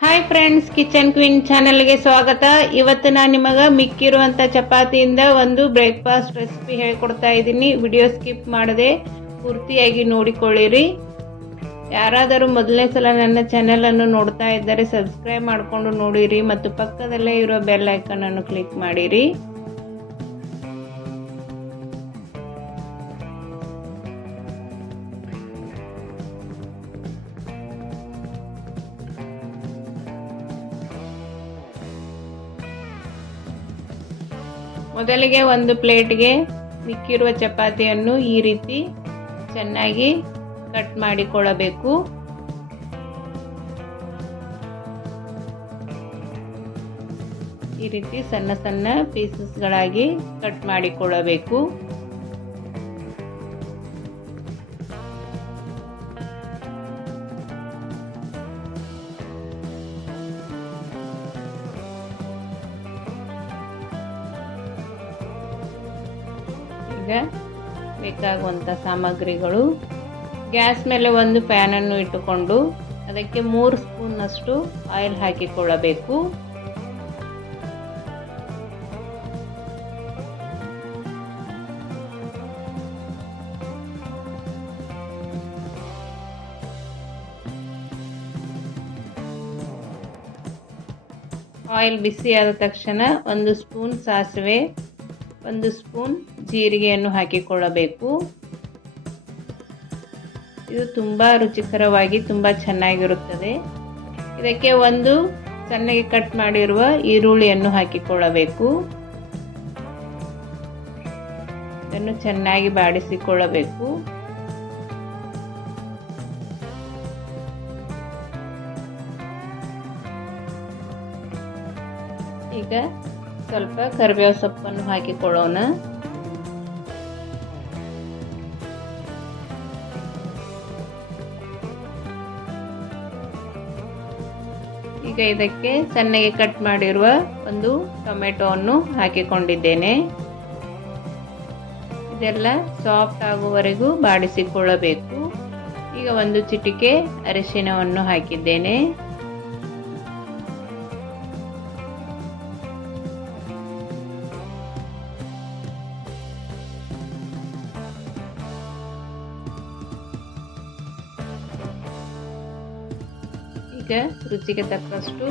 Hi friends, kitchen queen ಚಾನೆಲ್ಗೆ ಸ್ವಾಗತ. ಇವತ್ತು ನಾನು ನಿಮಗೆ ಮಿಕ್ಕಿರುವಂಥ ಚಪಾತಿಯಿಂದ ಒಂದು ಬ್ರೇಕ್ಫಾಸ್ಟ್ ರೆಸಿಪಿ ಹೇಳ್ಕೊಡ್ತಾ ಇದ್ದೀನಿ. ವಿಡಿಯೋ ಸ್ಕಿಪ್ ಮಾಡದೆ ಪೂರ್ತಿಯಾಗಿ ನೋಡಿಕೊಳ್ಳಿರಿ. ಯಾರಾದರೂ ಮೊದಲನೇ ಸಲ ನನ್ನ ಚಾನೆಲನ್ನು ನೋಡ್ತಾ ಇದ್ದರೆ ಸಬ್ಸ್ಕ್ರೈಬ್ ಮಾಡಿಕೊಂಡು ನೋಡಿರಿ ಮತ್ತು ಪಕ್ಕದಲ್ಲೇ ಇರೋ ಬೆಲ್ ಐಕನ್ ಅನ್ನು ಕ್ಲಿಕ್ ಮಾಡಿರಿ. ಮೊದಲಿಗೆ ಒಂದು ಪ್ಲೇಟ್ಗೆ ಮಿಕ್ಕಿರುವ ಚಪಾತಿಯನ್ನು ಈ ರೀತಿ ಚೆನ್ನಾಗಿ ಕಟ್ ಮಾಡಿಕೊಳ್ಳಬೇಕು. ಈ ರೀತಿ ಸಣ್ಣ ಸಣ್ಣ ಪೀಸಸ್ಗಳಾಗಿ ಕಟ್ ಮಾಡಿಕೊಳ್ಳಬೇಕು. ಈಗ ಬೇಕಾಗುವಂಥ ಸಾಮಗ್ರಿಗಳು: ಗ್ಯಾಸ್ ಮೇಲೆ ಒಂದು ಪ್ಯಾನನ್ನು ಇಟ್ಟುಕೊಂಡು ಅದಕ್ಕೆ 3 ಸ್ಪೂನ್ನಷ್ಟು ಆಯಿಲ್ ಹಾಕಿಕೊಳ್ಳಬೇಕು. ಆಯಿಲ್ ಬಿಸಿಯಾದ ತಕ್ಷಣ 1 ಸ್ಪೂನ್ ಸಾಸಿವೆ, 1 ಸ್ಪೂನ್ ಜೀರಿಗೆಯನ್ನು ಹಾಕಿಕೊಳ್ಳಬೇಕು. ಇದು ತುಂಬ ರುಚಿಕರವಾಗಿ ತುಂಬ ಚೆನ್ನಾಗಿರುತ್ತದೆ. ಇದಕ್ಕೆ ಒಂದು ಸಣ್ಣಗೆ ಕಟ್ ಮಾಡಿರುವ ಈರುಳ್ಳಿಯನ್ನು ಹಾಕಿಕೊಳ್ಳಬೇಕು. ಇದನ್ನು ಚೆನ್ನಾಗಿ ಬಾಡಿಸಿಕೊಳ್ಳಬೇಕು. ಈಗ ಸ್ವಲ್ಪ ಕರಿಬೇವು ಸೊಪ್ಪನ್ನು ಹಾಕಿಕೊಳ್ಳೋಣ. ಈಗ ಇದಕ್ಕೆ ಸಣ್ಣಗೆ ಕಟ್ ಮಾಡಿರುವ ಒಂದು ಟೊಮೆಟೊವನ್ನು ಹಾಕಿಕೊಂಡಿದ್ದೇನೆ. ಇದೆಲ್ಲ ಸಾಫ್ಟ್ ಆಗುವವರೆಗೂ ಬಾಡಿಸಿಕೊಳ್ಳಬೇಕು. ಈಗ ಒಂದು ಚಿಟಿಕೆ ಅರಿಶಿಣವನ್ನು ಹಾಕಿದ್ದೇನೆ. ಈಗ ರುಚಿಗೆ ತಕ್ಕಷ್ಟು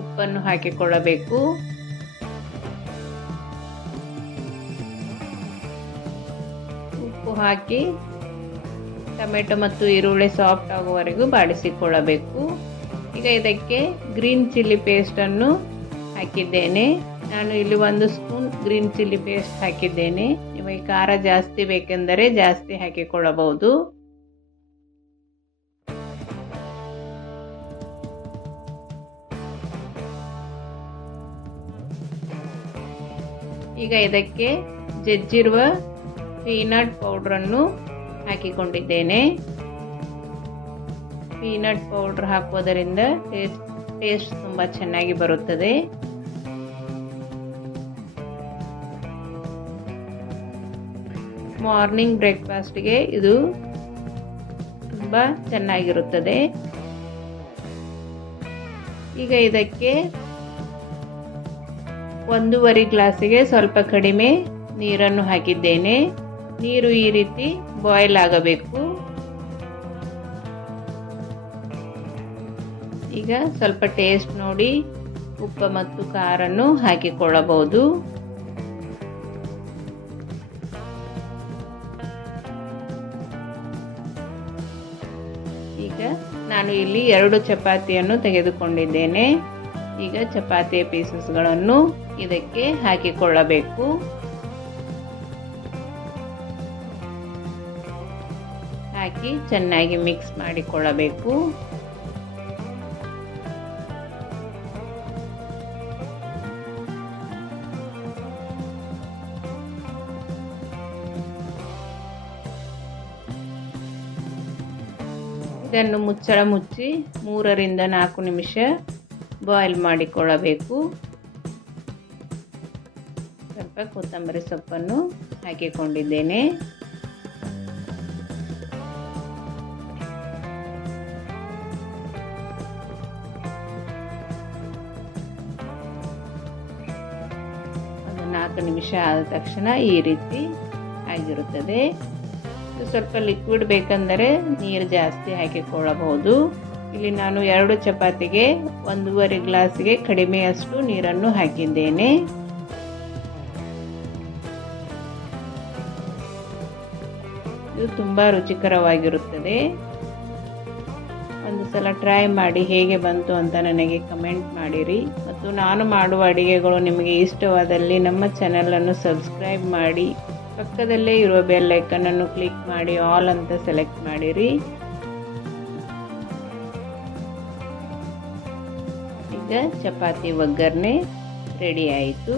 ಉಪ್ಪನ್ನು ಹಾಕಿಕೊಳ್ಳಬೇಕು. ಉಪ್ಪು ಹಾಕಿ ಟೊಮೆಟೊ ಮತ್ತು ಈರುಳ್ಳಿ ಸಾಫ್ಟ್ ಆಗುವವರೆಗೂ ಬಾಡಿಸಿಕೊಳ್ಳಬೇಕು. ಈಗ ಇದಕ್ಕೆ ಗ್ರೀನ್ ಚಿಲ್ಲಿ ಪೇಸ್ಟನ್ನು ಹಾಕಿದ್ದೇನೆ. ನಾನು ಇಲ್ಲಿ 1 ಸ್ಪೂನ್ ಗ್ರೀನ್ ಚಿಲ್ಲಿ ಪೇಸ್ಟ್ ಹಾಕಿದ್ದೇನೆ. ನಿಮಗೆ ಖಾರ ಜಾಸ್ತಿ ಬೇಕೆಂದರೆ ಜಾಸ್ತಿ ಹಾಕಿಕೊಳ್ಳಬಹುದು. ಈಗ ಇದಕ್ಕೆ ಜಜ್ಜಿರುವ ಪೀನಟ್ ಪೌಡ್ರನ್ನು ಹಾಕಿಕೊಂಡಿದ್ದೇನೆ. ಪೀನಟ್ ಪೌಡ್ರ್ ಹಾಕೋದರಿಂದ ಟೇಸ್ಟ್ ತುಂಬ ಚೆನ್ನಾಗಿ ಬರುತ್ತದೆ. ಮಾರ್ನಿಂಗ್ ಬ್ರೇಕ್ಫಾಸ್ಟ್ಗೆ ಇದು ತುಂಬ ಚೆನ್ನಾಗಿರುತ್ತದೆ. ಈಗ ಇದಕ್ಕೆ 1.5 ಗ್ಲಾಸಿಗೆ ಸ್ವಲ್ಪ ಕಡಿಮೆ ನೀರನ್ನು ಹಾಕಿದ್ದೇನೆ. ನೀರು ಈ ರೀತಿ ಬಾಯ್ಲ್ ಆಗಬೇಕು. ಈಗ ಸ್ವಲ್ಪ ಟೇಸ್ಟ್ ನೋಡಿ ಉಪ್ಪು ಮತ್ತು ಖಾರನ್ನು ಹಾಕಿಕೊಳ್ಳಬಹುದು. ಈಗ ನಾನು ಇಲ್ಲಿ 2 ಚಪಾತಿಯನ್ನು ತೆಗೆದುಕೊಂಡಿದ್ದೇನೆ. ಈಗ ಚಪಾತಿಯ ಪೀಸಸ್ಗಳನ್ನು ಇದಕ್ಕೆ ಹಾಕಿಕೊಳ್ಳಬೇಕು. ಹಾಕಿ ಚೆನ್ನಾಗಿ ಮಿಕ್ಸ್ ಮಾಡಿಕೊಳ್ಳಬೇಕು. ಇದನ್ನು ಮುಚ್ಚಳ ಮುಚ್ಚಿ 3 ರಿಂದ 4 ನಿಮಿಷ ಬಾಯ್ಲ್ ಮಾಡಿಕೊಳ್ಳಬೇಕು. ಸ್ವಲ್ಪ ಕೊತ್ತಂಬರಿ ಸೊಪ್ಪನ್ನು ಹಾಕಿಕೊಂಡಿದ್ದೇನೆ. 4 ನಿಮಿಷ ಆದ ತಕ್ಷಣ ಈ ರೀತಿ ಆಗಿರುತ್ತದೆ. ಸ್ವಲ್ಪ ಲಿಕ್ವಿಡ್ ಬೇಕೆಂದರೆ ನೀರು ಜಾಸ್ತಿ ಹಾಕಿಕೊಳ್ಳಬಹುದು. ಇಲ್ಲಿ ನಾನು 2 ಚಪಾತಿಗೆ 1.5 ಗ್ಲಾಸ್ಗೆ ಕಡಿಮೆಯಷ್ಟು ನೀರನ್ನು ಹಾಕಿದ್ದೇನೆ. ಇದು ತುಂಬ ರುಚಿಕರವಾಗಿರುತ್ತದೆ. ಒಂದು ಸಲ ಟ್ರೈ ಮಾಡಿ ಹೇಗೆ ಬಂತು ಅಂತ ನನಗೆ ಕಮೆಂಟ್ ಮಾಡಿರಿ. ಮತ್ತು ನಾನು ಮಾಡುವ ಅಡುಗೆಗಳು ನಿಮಗೆ ಇಷ್ಟವಾದಲ್ಲಿ ನಮ್ಮ ಚಾನಲನ್ನು ಸಬ್ಸ್ಕ್ರೈಬ್ ಮಾಡಿ, ಪಕ್ಕದಲ್ಲೇ ಇರುವ ಬೆಲ್ ಐಕನನ್ನು ಕ್ಲಿಕ್ ಮಾಡಿ ಆಲ್ ಅಂತ ಸೆಲೆಕ್ಟ್ ಮಾಡಿರಿ. ಈಗ ಚಪಾತಿ ಒಗ್ಗರಣೆ ರೆಡಿ ಆಯಿತು.